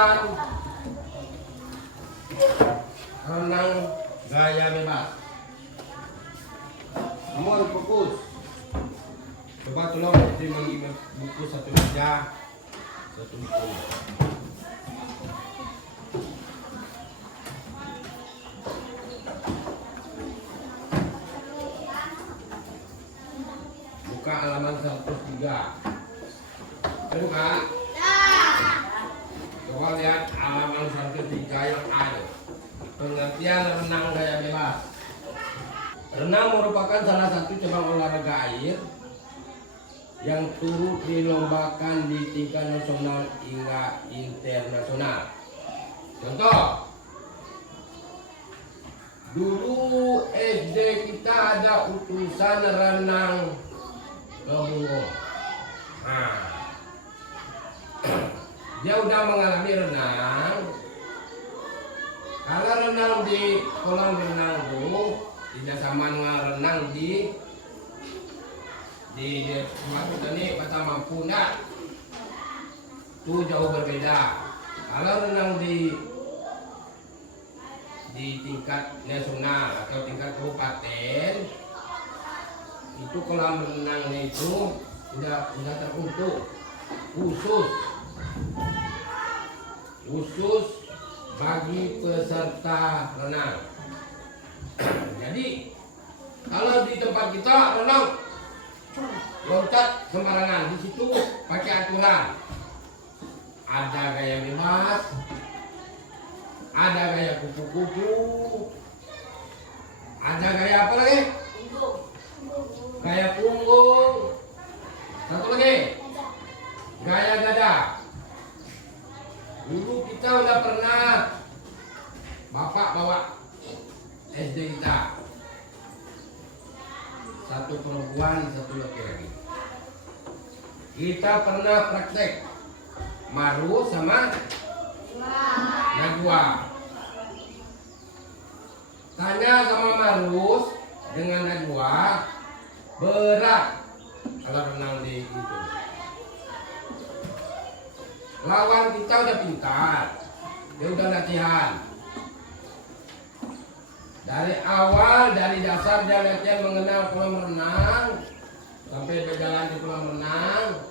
latihan renang gaya bebas. Kamu harus fokus. Coba tolong terima buku satu meja, satu buku. Buka halaman 103. Buka. Coba lihat halaman 103 yang ada. Pengertian renang gaya bebas. Renang merupakan salah satu cabang olahraga air yang turut dilombakan di tingkat nasional hingga internasional. Contoh, dulu SD kita ada utusan renang ke Bungo. Nah, dia udah mengalami renang. Kalau renang di kolam renang itu tidak sama dengan renang di tempat ini kata mampu enggak, itu jauh berbeda. Kalau renang di tingkat nasional atau tingkat kabupaten, itu kolam renangnya itu sudah teruntuk khusus bagi peserta renang. Jadi kalau di tempat kita renang loncat sembarangan, di situ pakai aturan. Ada gaya bebas, ada gaya kupu-kupu, ada gaya apa lagi? Gaya punggung. Satu lagi, gaya dada. Dulu kita udah pernah, bapak bawa SD kita, satu perempuan, satu laki-laki. Kita pernah praktek maru sama Najwa. Tanya sama Marus dengan Najwa, berat kalau renang di itu. Lawan kita udah pintar, dia udah latihan. Dari awal, dari dasar dia latihan mengenal kolam renang, sampai berjalan di kolam renang,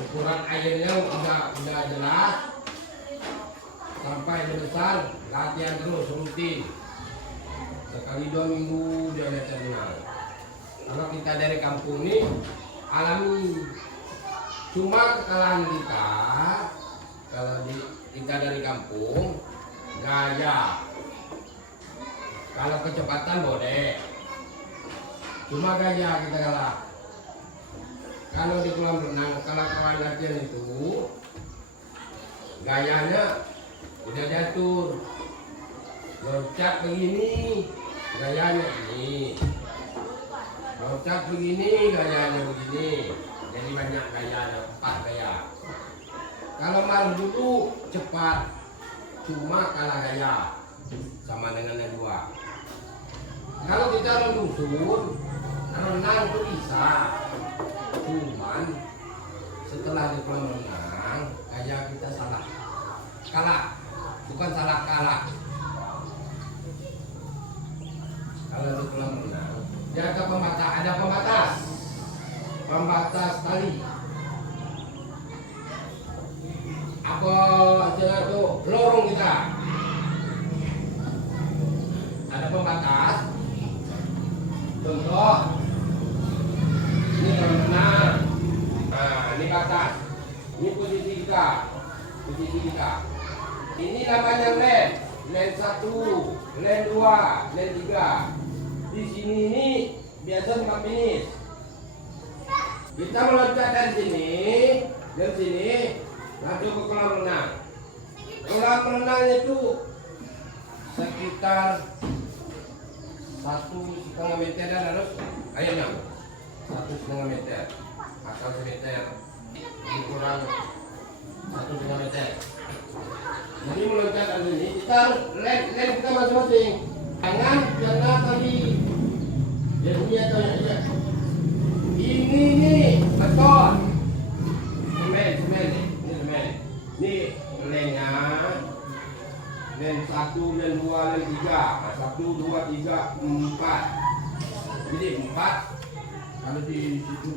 ukuran airnya udah jelas, sampai dia besar, latihan terus rutin. Sekali 2 minggu dia latihan renang. Kalau kita dari kampung ini alami, cuma kekalahan kita kalau kita dari kampung gaya. Kalau kecepatan boleh, cuma gaya kita kalah. Kalau di kolam renang, kalau kawan latihan itu gayanya udah diatur. Loncat begini, gayanya ini. Loncat begini, gayanya begini. Jadi banyak gaya, 4 gaya. Kalau malu dulu cepat, cuma kalah gaya sama dengan yang 2. Kalau kita renang renang itu bisa, cuman setelah di kolam renang gaya kita salah, kalah, bukan salah kalah. Kalau di kolam renang dia ada pembatas tali. Apa aja itu lorong kita ada pembatas. Contoh, ini kolam renang. Nah, ini batas. Ini posisi kita. Ini namanya lane 1, lane 2, lane 3. Di sini ini biasa tempat finish. Kita meloncat dari sini, lalu ke kolam renang. Kolam renangnya itu sekitar 1,5 meter dan harus airnya 1,5 meter atau 1 meter kurang 1,5 meter. Jadi meloncat dari sini kita lem kita masing-masing. Jangan tadi dia atau ya. Ini nih beton. Semen. Ini lengnya len 1, len 2, len 3. Nah, 1, 2, 3, 4. Jadi 4 kalau di situ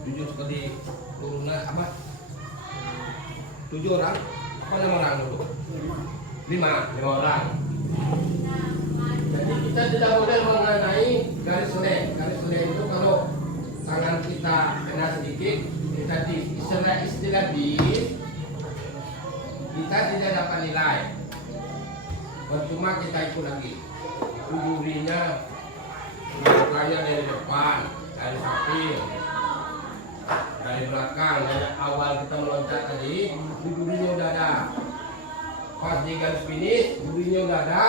7 seperti turunan apa? 7 orang. Apa nama orang dulu? 5 orang. Jadi kita tidak boleh mengenai garis lem. Garis lem itu kalau tangan kita kena sedikit, kita di istilah bis, kita tidak dapat nilai. Percuma kita ikut lagi. Itu jurinya melakukannya dari depan, dari samping, dari belakang, dari awal kita meloncat tadi, jurinya udah ada. Pas di garis finish, jurinya udah ada.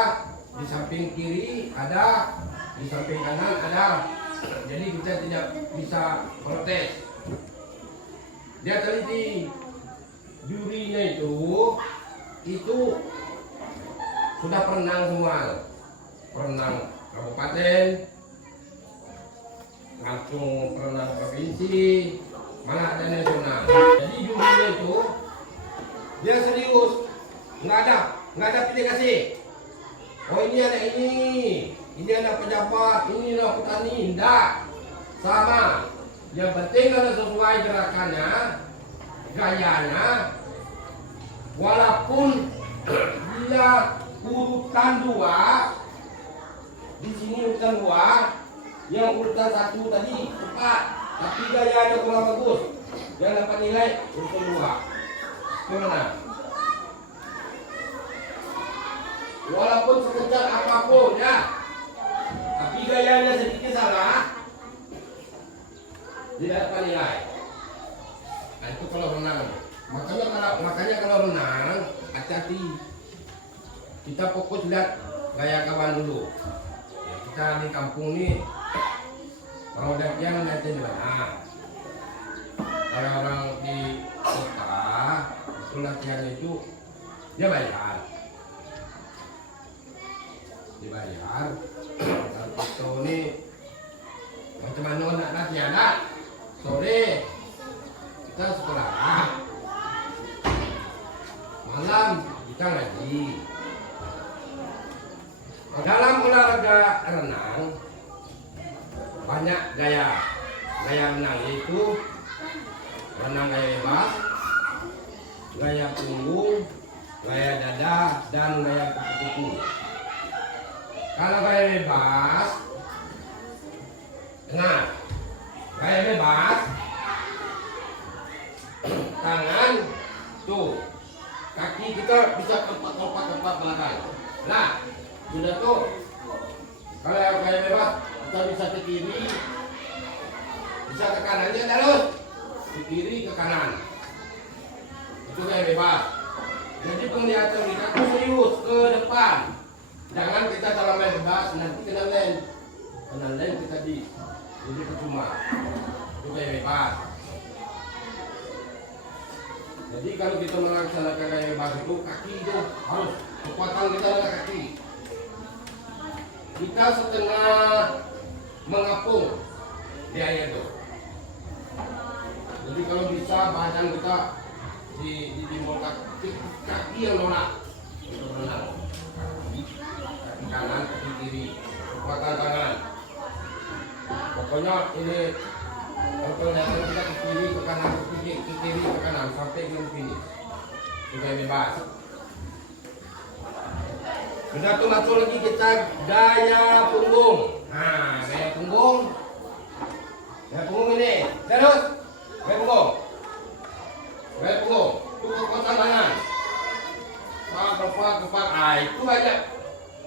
Di samping kiri ada, di samping kanan ada. Jadi kita tidak bisa protes. Dia teliti, jurinya itu sudah perenang semua, perenang kabupaten, langsung perenang provinsi, malah ada nasional. Jadi jurinya itu dia serius, nggak ada pilih kasih. Oh ini ada ini ada pejabat, ini ada petani, enggak sama. Yang penting kalau sesuai gerakannya, gayanya, walaupun dia urutan 2, di sini urutan 2, yang urutan 1 tadi cepat, tapi gayanya kurang bagus, yang dapat nilai urutan 2. Gimana? Walaupun sekejap apapun ya, tapi gayanya sedikit salah, tidak dapat nilai. Nah itu kalau renang. Makanya kalau renang hati-hati. Kita fokus lihat gaya kawan dulu. Ya, kita di kampung nih, kalau latihan nanti di mana? Kalau orang di kota, itu latihan itu dia bayar. Dibayar. Kalau kita ini macam mana nak latihan nak? Sore kita sekolah, malam kita ngaji. Dalam olahraga renang banyak gaya renang, yaitu renang gaya bebas, gaya punggung, gaya dada, dan gaya kuku-kuku. Kalau gaya bebas, dengar, gaya bebas, tangan tuh, kaki kita bisa tempat belakang. Nah, sudah tuh. Kalau gaya bebas, kita bisa ke kiri, bisa ke kanan, dia terus ke kiri ke kanan. Itu gaya bebas. Jadi penglihatan kita tuh serius ke depan. Jangan kita kalau main bebas nanti kena lem kita jadi percuma. Itu gaya bebas. Jadi kalau kita melaksanakan gaya bebas itu kaki itu harus kekuatan kita adalah kaki. Kita setengah mengapung di air itu. Jadi kalau bisa badan kita ditimbul kaki yang nolak untuk renang. Kaki kanan, kaki kiri, kekuatan tangan. Pokoknya ini kalau kita ke kiri ke kanan, ke kiri ke kanan sampai ke sini. Juga bebas. Sudah tuh masuk lagi kita gaya punggung. Nah, gaya punggung. Gaya punggung ini. Terus gaya punggung. Gaya punggung. Itu kekuatan tangan. Kepak. Ah, itu aja.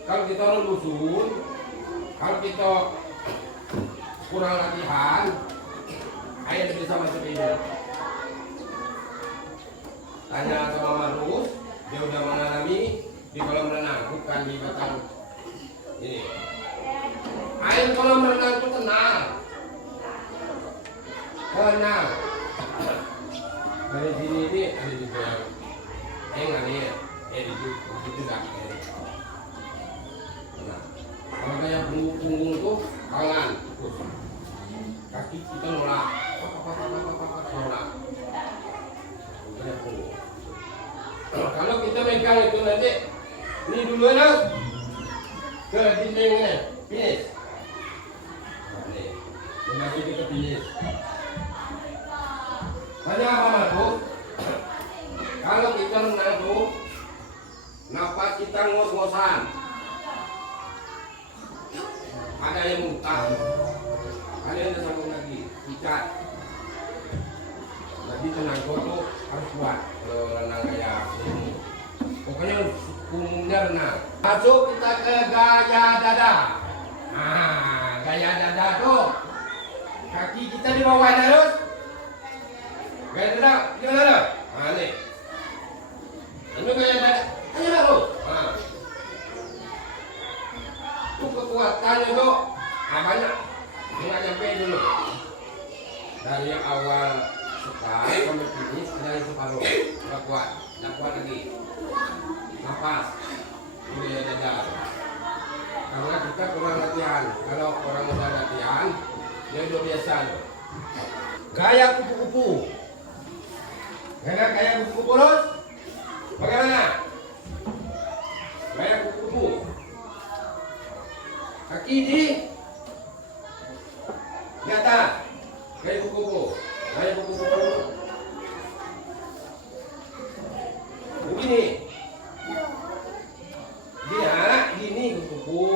Kalau kita orang dusun, kalau kita kurang latihan, air bisa masuk ini. Tanya sama Marus, dia udah mengalami di kolam renang, bukan di batang ini. Air kolam renang itu tenang. Dari sini ini ada juga yang ini, itu tidak. Nah, kalau kayak punggung itu tangan, kaki kita nolak. Kayak punggung. pegang itu nanti. Ini dulu ya. Ke dindingnya. Finish. Nih. Mengganti kita finish. Tanya apa Matu? Kalau kita renang tuh, napas kita ngos-ngosan. Ada yang muntah. Kalian ada sambung lagi. Ikat. Jadi tenang tuh harus kuat. Kalau renang kayak ini. Pokoknya umumnya renang. Masuk kita ke gaya dada. Nah, gaya dada tuh. Kaki kita di bawah terus. Gaya dada, gimana tuh? Nah, nih. Ini gaya dada. Ayo dah tuh. Nah. Itu kekuatannya tuh. Nah, banyak. Nggak nyampe dulu. Dari awal sekali sampai finish dari separuh. Nggak kuat. Nggak kuat lagi. Nafas. Ini gaya dada. Karena kita kurang latihan. Kalau orang udah latihan, dia udah biasa. Gaya kupu-kupu. Gaya kupu-kupu terus. Bagaimana? Gaya kupu-kupu. Kaki di atas. Gaya kupu-kupu. Gaya kupu-kupu. Begini. Dia gini kupu-kupu.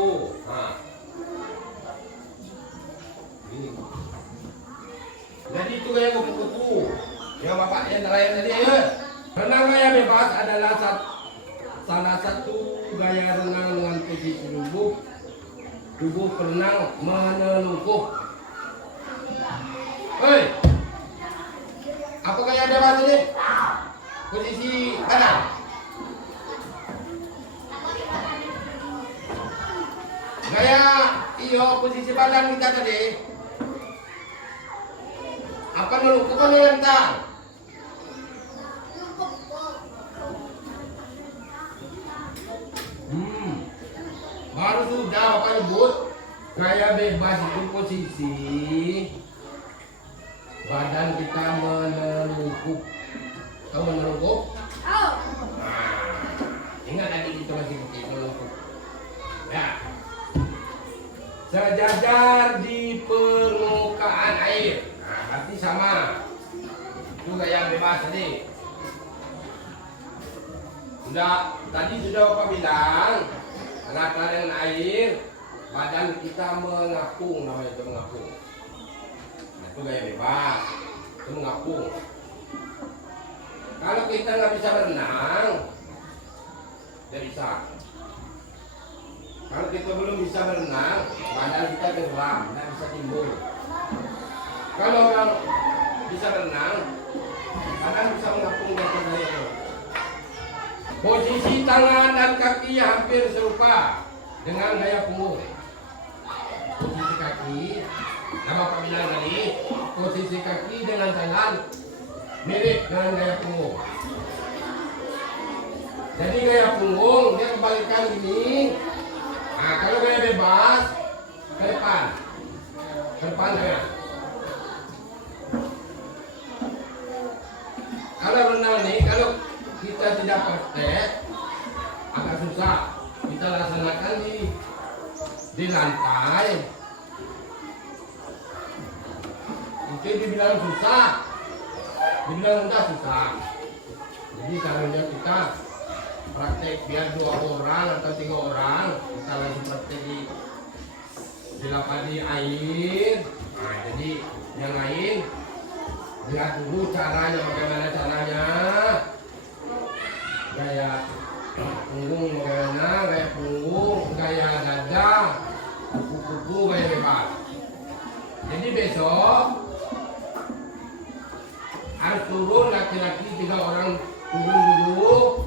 Nah. Gini. Jadi itu gaya kupu-kupu. Yang bapak yang terakhir tadi ya. Renang gaya bebas adalah salah satu gaya renang dengan posisi tubuh perenang menelungkup. Hei, apa gaya bebas ini? Posisi kanan. Gaya iyo posisi badan kita tadi. Apa nelungkup atau nentang? Baru sudah Bapak nyebut gaya bebas itu posisi badan kita menelungkup. Tahu menelungkup? Nah, ingat tadi kita masih kecil menelungkup. Ya. Sejajar di permukaan air. Nah, berarti sama. Itu gaya bebas tadi. Tadi sudah Bapak bilang. Rata dengan air, badan kita mengapung, namanya itu mengapung. Nah, itu gaya bebas, itu mengapung. Kalau kita nggak bisa berenang, tidak bisa. Kalau kita belum bisa berenang, badan kita tenggelam, tidak bisa timbul. Kalau orang bisa berenang, badan bisa mengapung di atas air. Posisi tangan dan kaki hampir serupa dengan gaya punggung. Posisi kaki, yang Bapak bilang tadi, posisi kaki dengan tangan mirip dengan gaya punggung. Jadi gaya punggung dia kebalikan gini. Nah, kalau gaya bebas ke depan tangan. Kalau renang nih, kalau kita tidak praktek agak susah. Kita laksanakan di lantai. Itu dibilang susah, dibilang mudah susah. Jadi caranya kita praktek biar 2 orang atau 3 orang kita langsung praktek di lapan di air. Nah, jadi yang lain lihat dulu caranya, bagaimana caranya. Gaya punggung bagaimana, gaya punggung, gaya dada, kuku-kuku, gaya bebas. Jadi besok harus turun laki-laki 3 orang turun dulu,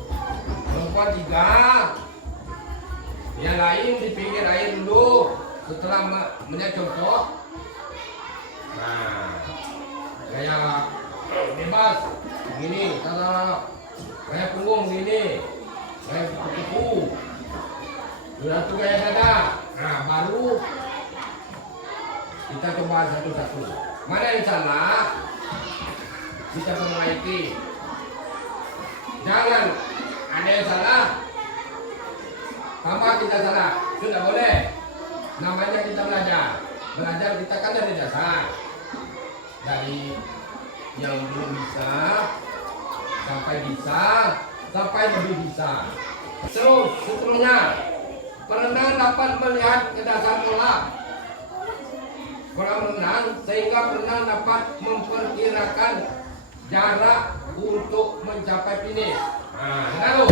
perempuan 3, yang lain di pinggir air dulu. Setelah melihat contoh, nah gaya bebas begini, gaya punggung gini, gaya kuku, sudah tuh gaya dada. Nah baru kita coba satu-satu. Mana yang salah kita perbaiki. Jangan Ada yang salah? Apa kita salah? Sudah boleh. Namanya kita belajar. Belajar kita kan dari dasar. Dari yang belum bisa sampai lebih bisa. Terus seterusnya, perenang dapat melihat ke dasar kolam renang sehingga perenang dapat memperkirakan jarak untuk mencapai finish. Nah, lalu,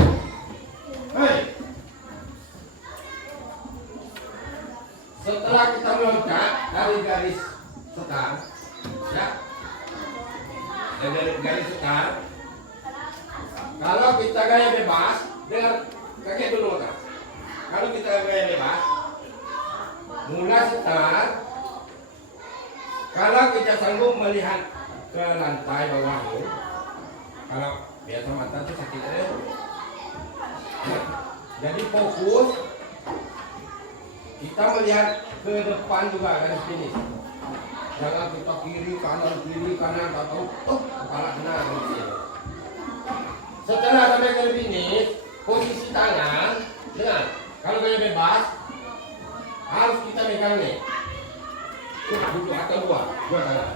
setelah kita meloncat dari garis start, ya, dari garis start, kalau kita gaya bebas, dengar kakek dulu kan. Kalau kita gaya bebas, mulai start, kalau kita sanggup melihat ke lantai bawah itu, kalau biasa mata itu sakit ya. Jadi fokus, kita melihat ke depan juga garis finish. Jangan kita kiri kanan atau kepala kena gitu. Setelah sampai ke finish, posisi tangan, dengar, kalau gaya bebas harus kita megang nih. Duduk atau dua tangan.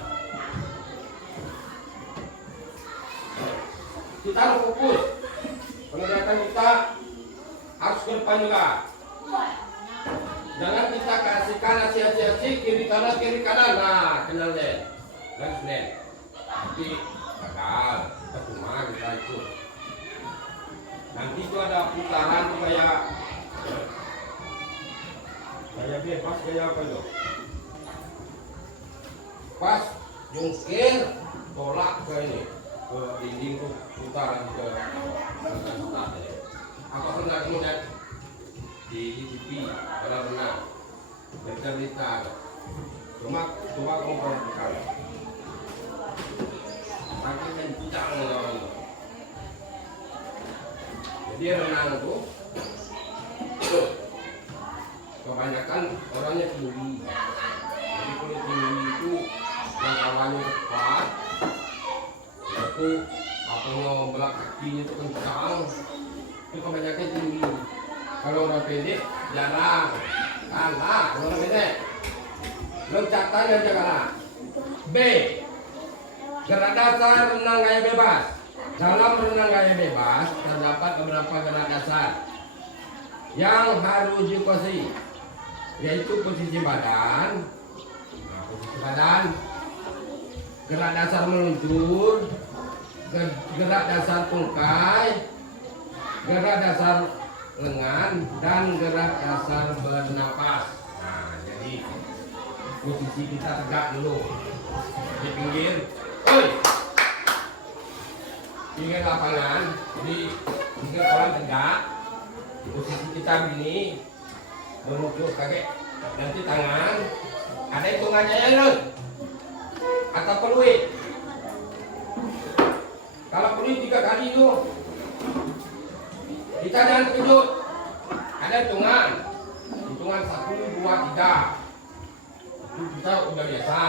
Kita harus fokus. Penglihatan kita harus ke depan juga. Jangan kita kasihkan asyik kiri kanan. Nah, kenal deh. Lagi nen. Tapi gagal. Percuma kita ikut. Nanti itu ada putaran tuh kayak bebas kayak apa itu? Pas jungkir tolak ke ini ke dinding tuh putaran ke apa pernah kemudian di TV dalam benar bercerita cuma kamu perhatikan makin kencang orang jadi renang tuh kebanyakan orangnya tinggi. Jadi kulit tinggi itu yang awalnya cepat, itu apanya belak kakinya itu kencang, itu kebanyakan tinggi. Kalau orang pendek jarang, kalah. Kalau orang pendek loncatan aja kalah. B. Gerak dasar renang gaya bebas. Dalam renang gaya bebas terdapat beberapa gerak dasar yang harus dikuasai, yaitu posisi badan, gerak dasar meluncur, gerak dasar tungkai, gerak dasar lengan, dan gerak dasar bernapas. Nah, jadi posisi kita tegak dulu di pinggir, pinggir lapangan, di pinggir kolam tegak. Posisi kita begini, menunjuk kaki, nanti tangan. Ada hitungannya ya Lun? Atau peluit? Kalau peluit 3 kali itu kita jangan terkejut. Ada hitungan 1, 2, 3. Itu kita udah biasa.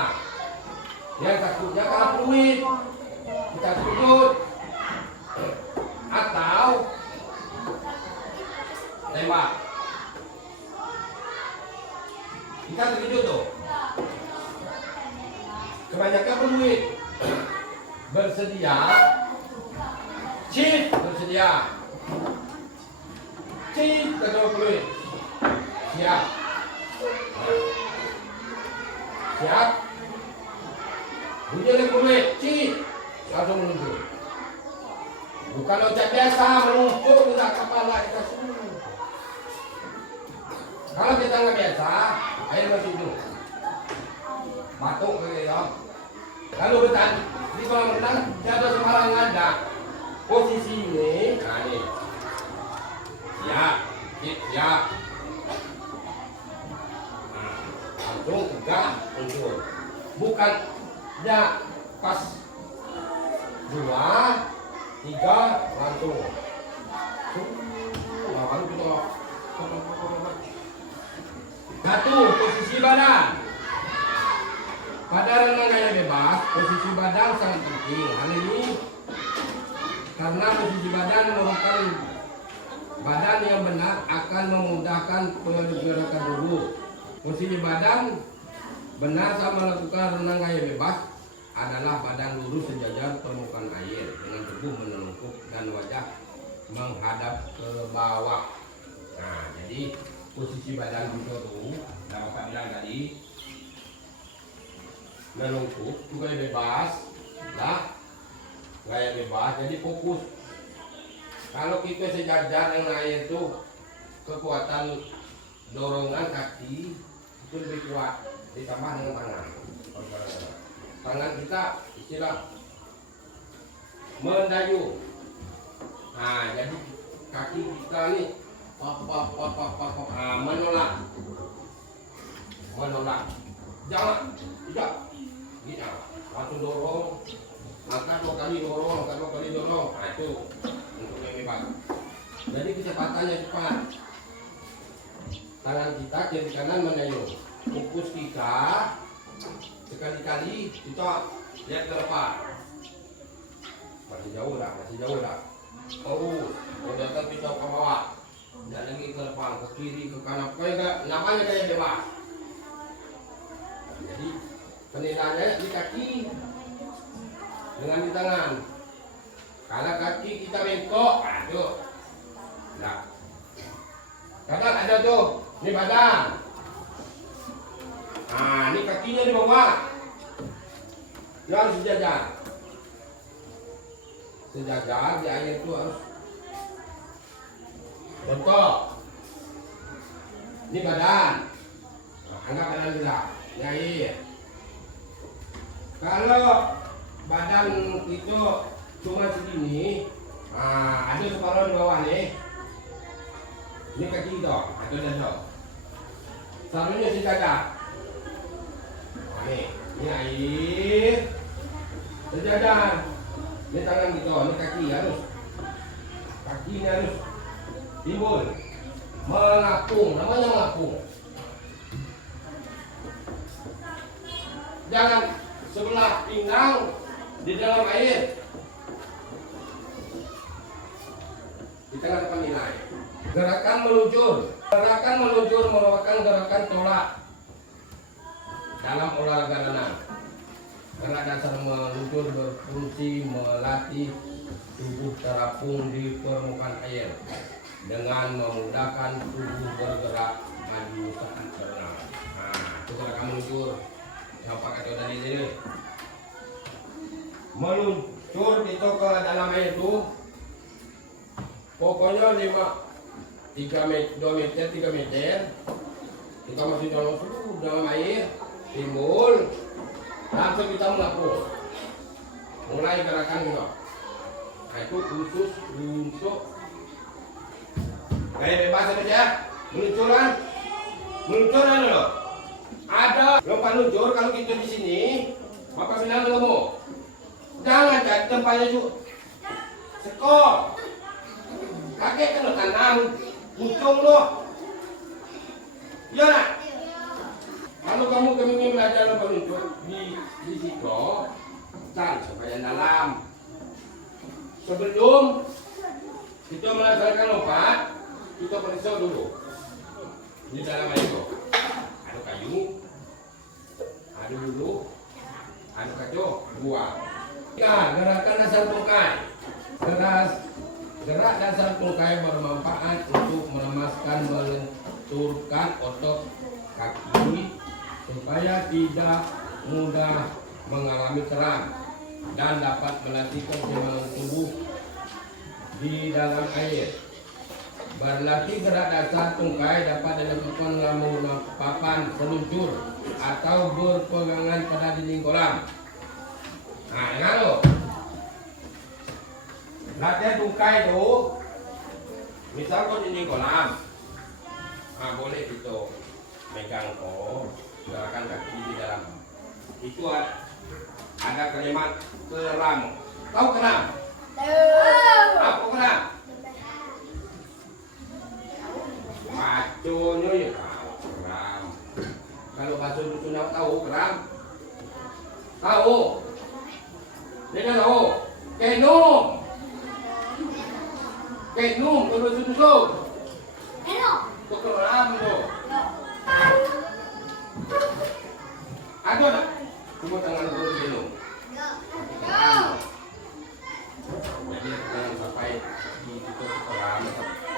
Yang satunya kalau peluit kita terkejut atau tembak. Kita terkejut tuh. Kebanyakan peluit bersedia, chip bersedia, chip kedua peluit siap, siap. Bunyi lagi peluit, chip langsung meluncur. Bukan loncat biasa meluncur udah kepala kita semua. Kalau kita nggak biasa, air masih dulu. Batuk kayak gitu. Lalu betan di kolam renang jatuh sembarangan ada posisi ini. Nah ini siap, siap. Langsung tegak muncul. Bukan ya pas 2, 3 langsung. Nah, baru kita satu posisi badan. Pada renang gaya bebas, posisi badan sangat penting. Hal ini karena posisi badan merupakan Badan yang benar akan memudahkan pergerakan tubuh. Posisi badan benar saat melakukan renang gaya bebas adalah badan lurus sejajar permukaan air dengan tubuh menelungkup dan wajah menghadap ke bawah. Nah, jadi posisi badan kita tuh, yang Bapak bilang tadi, menelungkup, gaya bebas, lah, gaya bebas. Jadi fokus. Kalau kita sejajar dengan air itu, kekuatan dorongan kaki itu lebih kuat ditambah dengan tangan. Tangan kita istilah mendayung. Nah, jadi kaki kita nih menolak. Jangan, tidak, tidak. Langsung dorong, angkat 2 kali dorong, angkat 2 kali dorong. Nah, itu untuk yang bebas. Jadi kecepatannya cepat. Tangan kita kiri kanan mendayung. Fokus kita sekali-kali kita lihat ke depan. Masih jauh dah. Oh, datang kita ke bawah. Tidak lagi ke depan, ke kiri, ke kanan. Namanya kayak bebas. Jadi penilaiannya di kaki dengan di tangan. Kalau kaki kita bengkok, aduh. Nah, kadang ada tuh, ini badan. Nah, ini kakinya di bawah. Jangan sejajar. Sejajar di air itu harus. Contoh. Ini badan. Nah, anggap badan kita. Ini air. Kalau badan itu cuma segini, nah, ada separuh di bawah nih. Ini kaki kita, ada dada. Seharusnya sejajar. Ini air sejajar. Ini tangan kita, ini kaki harus. Kaki ini harus timbul mengapung, namanya mengapung. Jangan sebelah pinggang di dalam air. Di tengah-tengah nilai. Gerakan meluncur. Gerakan meluncur merupakan gerakan tolak dalam olahraga renang. Gerak dasar meluncur berfungsi melatih tubuh terapung di permukaan air dengan memudahkan tubuh bergerak maju saat berenang. Nah, itu gerakan meluncur. Siapa kata tadi ini? Meluncur itu ke dalam air itu pokoknya 2 meter 3 meter kita masih dalam air, timbul langsung kita mengapung, mulai gerakan kita. Nah, itu khusus untuk gaya bebas saja. Meluncuran loh. Ada lompat luncur. Kalau kita di sini, Bapak bilang kamu jangan cari tempatnya juga sekor. Kakek kan tanam pucung loh. Iya nak? Kalau kamu ingin belajar lompat luncur di situ, cari supaya dalam. Sebelum kita melaksanakan lompat, kita periksa dulu di dalam air itu. Ada kayu, ada bulu, ada kacau, buah. Ya, gerakan dasar tungkai. Gerak dasar tungkai bermanfaat untuk melemaskan, melenturkan otot kaki supaya tidak mudah mengalami kram dan dapat melatih keseimbangan tubuh di dalam air. Berlatih gerak dasar tungkai dapat dilakukan menggunakan papan seluncur atau berpegangan pada dinding kolam. Nah, dengar lo. Latihan tungkai itu, misal kau dinding kolam, nah boleh itu megang kok, gerakan kaki di dalam. Itu ada kalimat keram. Tahu keram? Apa keram? Baconya ya keram. Kalau baco dusun tahu keram? Tahu? Dia tahu? Kenum. Kenum, kalau susuk. Tukar ram tu. Ada tak? Cuma tangan dulu kenum. Jadi jangan sampai di itu ram.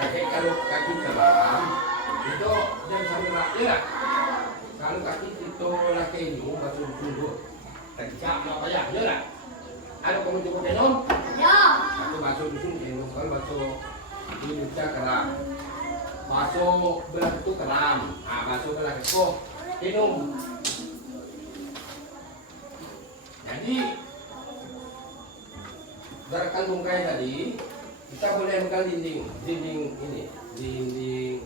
Kaki kalau kaki teram, itu jangan sampai mati lah. Kalau kaki itu laki itu basuh dulu. Terjak apa ya? Ya lah. Ada kamu cukup kenum? Satu basuh dulu kenum, kalau basuh ini keram. Basuh belah itu keram, basuh belah itu minum. Jadi gerakan bungkai tadi kita boleh megang dinding ini, dinding.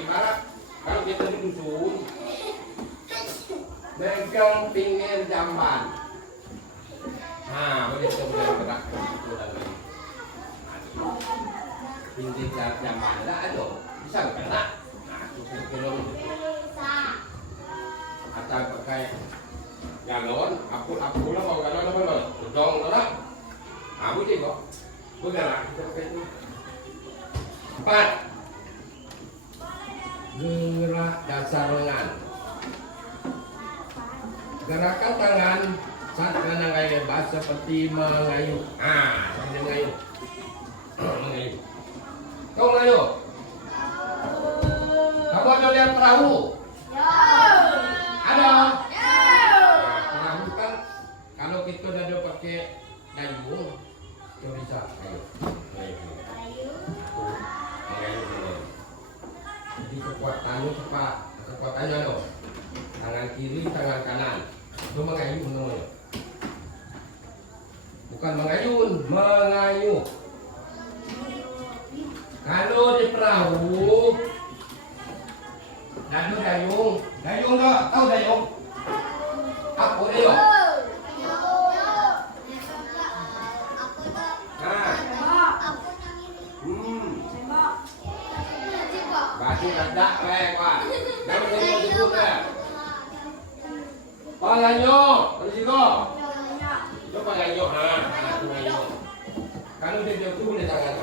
Ibarat kalau kita di dusun megang pinggir jamban. Boleh kita boleh gerak itu tadi. Pinggir jamban ada. Bisa nggak nak? Cukup kilo atau pakai galon, aku lah mau galon apa lo? Dong lah, aku sih kok, bergerak kita pakai itu. 4. Gerak dasar lengan. Gerakan tangan saat menengahi bebas seperti mengayuh. Seperti mengayuh. Mengayuh. Kau mengayuh. Kamu ada lihat perahu? Ada. Perahu kan kalau kita dah pakai dayung, kita bisa mengayuh. Jadi kekuatannya cepat, kekuatannya loh. Tangan kiri, tangan kanan. Itu mengayuh namanya. Bukan mengayun, mengayuh. Kalau di perahu dayung tak? Tahu dayung? Apa dayung? Baju dadak baik pak. Nama saya sebut tak? Palanyo, bersiko. Itu palanyo, palanyo. Kalau dia jauh tu boleh tangan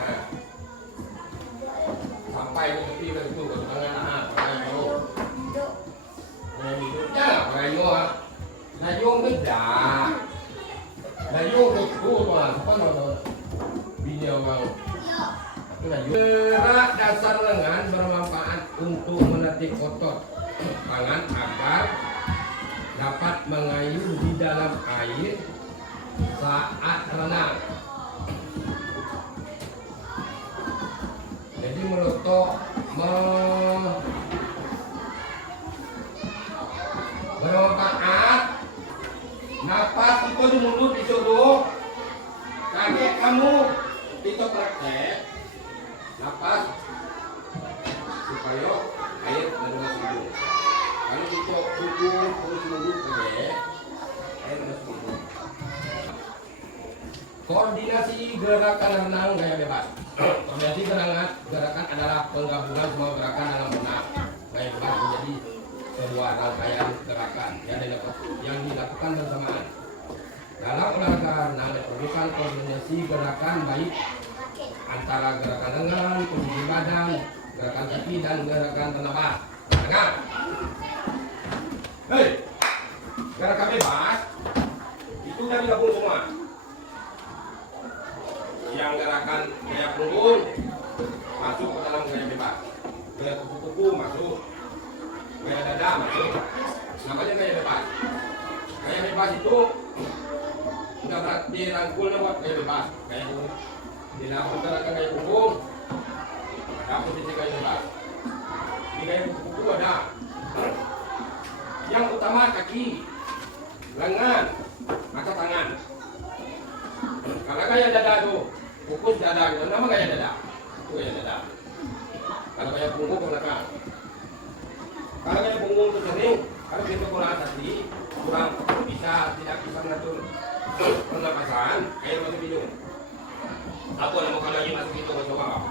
sampai ke tepi begitu ke tangan palanyo. Jangan palanyo dayung beda. Dayung itu apa nama? Bini orang. Gerak dasar lengan bermanfaat untuk melatih otot tangan agar dapat mengayuh di dalam air saat renang. Jadi melotok bermanfaat. Napas itu di mulut disuruh. Kaki kamu itu praktek. Napas supaya air masuk hidung. Kalau kita duduk terus mulut air masuk hidung. Koordinasi gerakan renang gaya bebas. Koordinasi gerakan adalah penggabungan semua gerakan dalam renang gaya bebas menjadi sebuah rangkaian gerakan yang dilakukan bersamaan. Dalam olahraga renang diperlukan koordinasi gerakan baik antara gerakan lengan, posisi badan, gerakan kaki dan gerakan telapak. Dengar. Hei, gerakan bebas itu udah digabung semua. Yang gerakan gaya punggung masuk ke dalam gaya bebas. Gaya kuku-kuku masuk. Gaya dada masuk. Namanya gaya bebas. Gaya bebas itu udah berarti rangkul buat gaya bebas. Gaya dilakukan gerakan gaya punggung, ada posisi gaya bebas. Di gaya kuku ada. Yang utama kaki, lengan, mata tangan. Kalau gaya dada itu, fokus dada itu nama gaya dada. Itu gaya dada. Kalau gaya punggung ke belakang. Kalau gaya punggung itu sering, kalau kita kurang hati, kurang tidak bisa mengatur pernapasan, air masuk hidung. Apa nama kalau masuk hidung ke bawah?